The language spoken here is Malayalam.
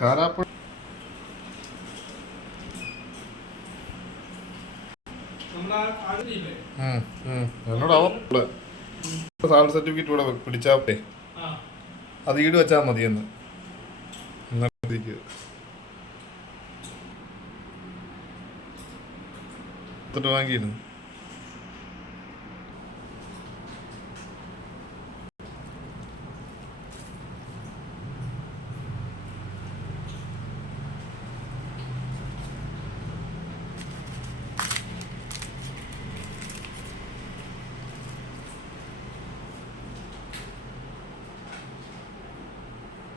കാരാപ്പുഴ എന്നോടാവും സാലറി സർട്ടിഫിക്കറ്റ് ഇവിടെ പിടിച്ചാപ്പേ അത് ഈട് വെച്ചാൽ മതിയെന്ന് എന്നിട്ട് വാങ്ങിയിരുന്നു.